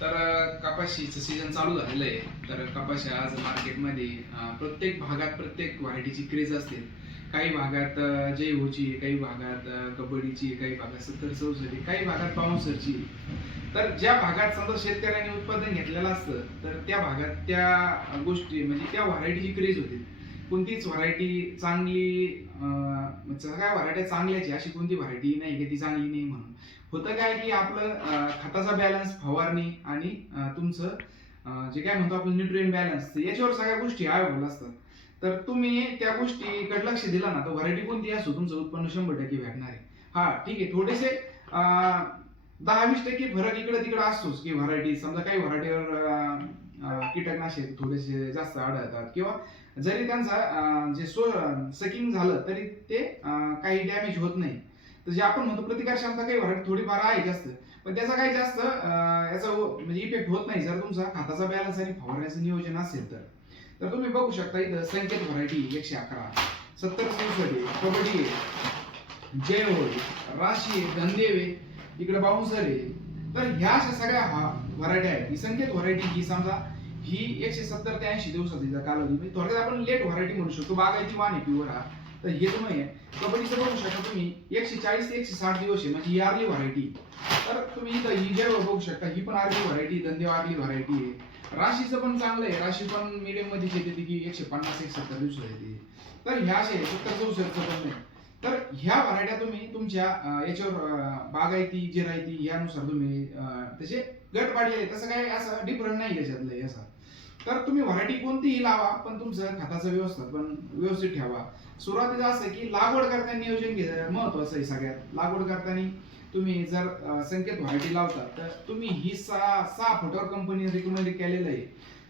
तर कपाशीचं सीझन चालू झालेलं आहे. तर कपाशी आज मार्केटमध्ये प्रत्येक भागात प्रत्येक व्हरायटीची क्रेज असते. काही भागात अं, जय होची काही भागात कबड्डीची काही भागात सत्तर चौसष्ट काही भागात पाऊसरची तर ज्या भागात समजा शेतकऱ्यांनी उत्पादन घेतलेलं असतं तर त्या भागात त्या गोष्टी म्हणजे त्या व्हरायटीची क्रेज होती. कोणतीच व्हरायटी चांगली काय व्हरायटी चांगल्याची अशी कोणती व्हरायटी नाही की ती चांगली नाही म्हणून. होतं काय की आपलं खताचा बॅलन्स फवारणी आणि तुमचं जे काय म्हणतो आपण न्यूट्रिएंट बॅलन्स याच्यावर सगळ्या गोष्टी अवेलेबल असतात. तर तुम्ही त्या गोष्टीकडे लक्ष दिला ना तर व्हरायटी कोणती असो तुमचं उत्पन्न शंभर टक्के भेटणार आहे. हा ठीक आहे. थोडेसे दहा वीस टक्के फरक इकडे तिकडे असतोच की व्हरायटी. समजा काही व्हरायटीवर कीटकनाशक थोडेसे जास्त आढळतात किंवा जरी त्यांचा जे सो सकिंग झालं तरी ते काही डॅमेज होत नाही. तर जे आपण म्हणतो प्रतिकार क्षमता काही व्हरायटी थोडीफार आहे जास्त. पण त्याचा काही जास्त याचा म्हणजे इफेक्ट होत नाही. जर तुमचा खताचा बॅलन्स आणि फवारण्याचं नियोजन असेल तर. तर तुम्ही बघू शकता इथं संकेत व्हरायटी एकशे अकरा सत्तर चौसष्ट कबड्डी जय होय राशी धनदेवे इकडे बाउन्सर आहे तर ह्या अशा सगळ्या हा व्हरायटी आहेत ही संकेत व्हरायटी ही समजा ही एकशे सत्तर ते ऐंशी दिवसाचा कालावधी म्हणजे थोडक्यात आपण लेट व्हरायटी म्हणू शकतो बागायती वाण आहे प्युअर हा तर हे तुम्ही कबड्डीचं बघू शकता तुम्ही एकशे चाळीस ते एकशे साठ दिवस आहे म्हणजे ही आर्ली व्हरायटी तर तुम्ही इथं ही जे बघू शकता ही पण आर्ली व्हरायटी धंदेव आर्ली व्हरायटी आहे. राशीचं पण चांगलं आहे. राशी पण मीडियममध्ये येते की एकशे पन्नास एक सत्तर दिवस येते. तर ह्या असे सत्तर चौसष्टचं पण नाही तर ह्या व्हरायट्या तुम्ही तुमच्या याच्यावर बागायती जिरायती यानुसार तुम्ही त्याचे गट पाडलेले तसं काही असं डिफरंट नाही याच्यातलं असं. तर तुम्ही व्हरायटी कोणतीही लावा पण तुमचं खताचं व्यवस्थापन व्यवस्थित ठेवा. सुरुवातीला असं की लागवड करताना नियोजन घेतलं महत्वाचं आहे सगळ्यात. लागवड करताना तुम्ही जर अं, संकेत व्हरायटी लावता तर तुम्ही ही सहा सहा फुटावर कंपनी रिकमेंड केलेलं आहे.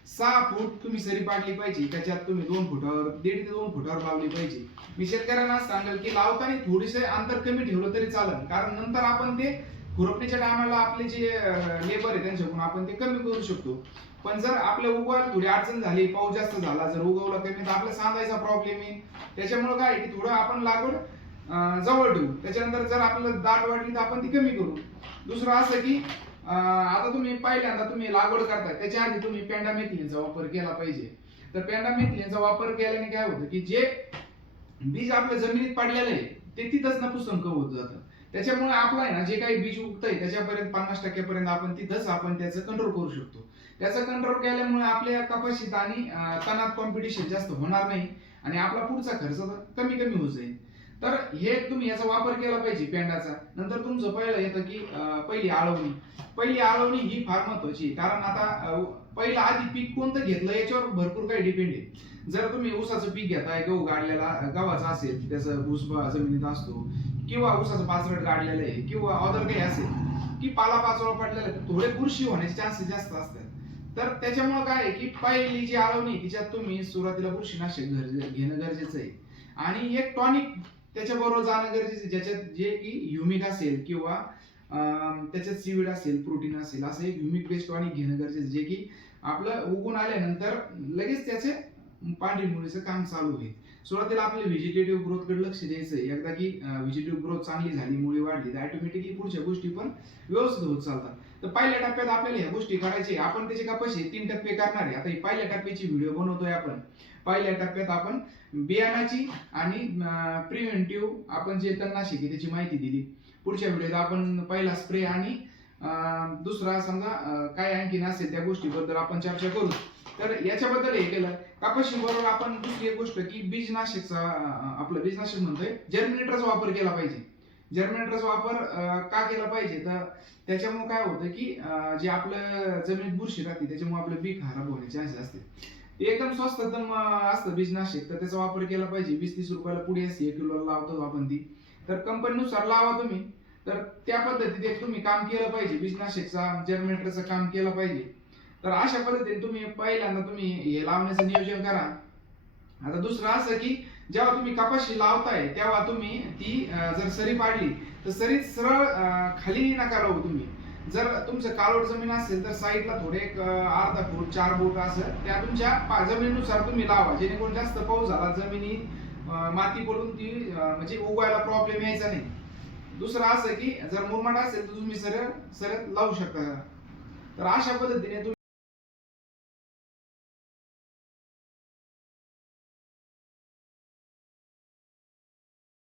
सहा फूट तुम्ही सरी पाडली पाहिजे त्याच्यात तुम्ही दोन फुटावर दीड ते दोन फुटावर लावली पाहिजे. मी शेतकऱ्यांना सांगेल की लावताना थोडेसे अंतर कमी ठेवलं तरी चालेल. कारण नंतर आपण ते खुरपणीच्या टायमाला आपले जे लेबर आहे त्यांच्याकडून आपण ते कमी करू शकतो. पण जर आपल्या उगवायला थोडी अडचण झाली पाऊस जास्त झाला जर उगवला कमी तर आपला सांगायचा प्रॉब्लेम आहे. त्याच्यामुळे काय आहे की थोडं आपण लागवड जवळ ठेवू. त्याच्यानंतर जर आपलं दाट वाढली तर आपण ती कमी करू. दुसरं असं की आता तुम्ही पहिल्यांदा तुम्ही लागवड करताय त्याच्या आधी तुम्ही पेंडा मेथिलीचा वापर केला पाहिजे. तर पेंडा मेथिलीचा वापर केल्याने काय होतं की जे बीज आपल्या जमिनीत पडलेलं आहे ते तिथंच नपुसंक होत जातं. त्याच्यामुळे आपलं आहे ना जे काही बीज उगतंय त्याच्यापर्यंत पन्नास टक्क्यापर्यंत आपण तिथंच आपण त्याचं कंट्रोल करू शकतो. त्याचं कंट्रोल केल्यामुळे आपल्या कपाशीत आणि तणात कॉम्पिटिशन जास्त होणार नाही आणि आपला पुढचा खर्च कमी कमी होत जाईल. तर हे तुम्ही याचा वापर केला पाहिजे पेंडाचा. नंतर तुमचं पहिलं येतं की पहिली आळवणी. पहिली आळवणी ही फार महत्वाची कारण आता पहिलं आधी पीक कोणतं घेतलं याच्यावर भरपूर काही डिपेंड आहे. जर तुम्ही ऊसाचं पीक घेताय गहू गाडलेला गव्हाचा असेल त्याचं ऊस जमिनीत असतो किंवा ऊसाचं पाचरट गाडलेलं आहे किंवा अदर काही असेल की पाला पाचोळा पडलेला थोडे बुरशी होण्याचे चान्सेस जास्त असतात. तर त्याच्यामुळे काय आहे की पहिली जी आळवणी तिच्यात तुम्ही सुरुवातीला बुरशीनाशक घेणं गरजेचं आहे. आणि एक टॉनिक त्याच्याबरोबर जाणं गरजेचं ज्याच्यात जे की ह्युमिक असेल किंवा त्याच्यात सीविड असेल प्रोटीन असेल असं एक ह्युमिक बेस्ट टॉनिक घेणं गरजेचं जे की आपलं उगून आल्यानंतर लगेच त्याचे पांढरी मुळीचं काम चालू होईल. सुरुवातीला आपले व्हेजिटेटिव्ह ग्रोथकडे लक्ष द्यायचं. एकदा की व्हेजिटेटिव्ह ग्रोथ चांगली झाली मुळी वाढली तर ऑटोमॅटिकली पुढच्या गोष्टी पण व्यवस्थित होत चालतात. तर पहिल्या टप्प्यात आपल्याला ह्या गोष्टी करायचे आपण त्याचे कपाशी तीन टप्पे करणार आहे. आता ही पहिल्या टप्प्याची व्हिडिओ बनवतोय आपण. पहिल्या टप्प्यात आपण बियाणाची आणि प्रिव्हेंटिव्ह आपण जे तणनाशक आहे त्याची माहिती दिली. पुढच्या व्हिडिओत आपण पहिला स्प्रे आणि दुसरा समजा काय आणखीन असेल त्या गोष्टीबद्दल आपण चर्चा करू. तर याच्याबद्दल हे केलं. कापाशी बरोबर आपण दुसरी एक गोष्ट की बीजनाशकचा आपलं बीजनाशक म्हणतोय जर्मिनेटरचा वापर केला पाहिजे. जर्मिनेटरचा वापर का केला पाहिजे? तर त्याच्यामुळे काय होतं की जे आपलं जमिनीत बुरशी राहते त्याच्यामुळे आपलं बी खराब होण्याचे चान्सेस असते. एकदम स्वस्त एकदम असतं बीजनाशक तर त्याचा वापर केला पाहिजे. वीस तीस रुपयाला पुढे असते एक किलोला लावतो आपण ती. तर कंपनीनुसार लावा तुम्ही. तर त्या पद्धतीत एक तुम्ही काम केलं पाहिजे. बीजनाशकचा जनरेटरचं काम केलं पाहिजे. तर अशा पद्धतीने तुम्ही पहिल्यांदा तुम्ही हे लावण्याचं नियोजन करा. आता दुसरं असं की जेव्हा तुम्ही कपाशी लावताय तेव्हा तुम्ही ती जर सरी पाडली तर सरी सरळ खाली नका लावू तुम्ही. जर तुमचं काळोट जमीन असेल तर साईडला थोडे एक अर्धा फूट चार फूट असं त्या तुमच्या जमिनीनुसार तुम्ही लावा. जेणेकरून जास्त पाऊस झाला जमिनी माती पडून ती म्हणजे उगवायला प्रॉब्लेम यायचा नाही. दुसरं असं की जर मुरमाड असेल तर तुम्ही सरळ सरळ लावू शकता. तर अशा पद्धतीने तुम्ही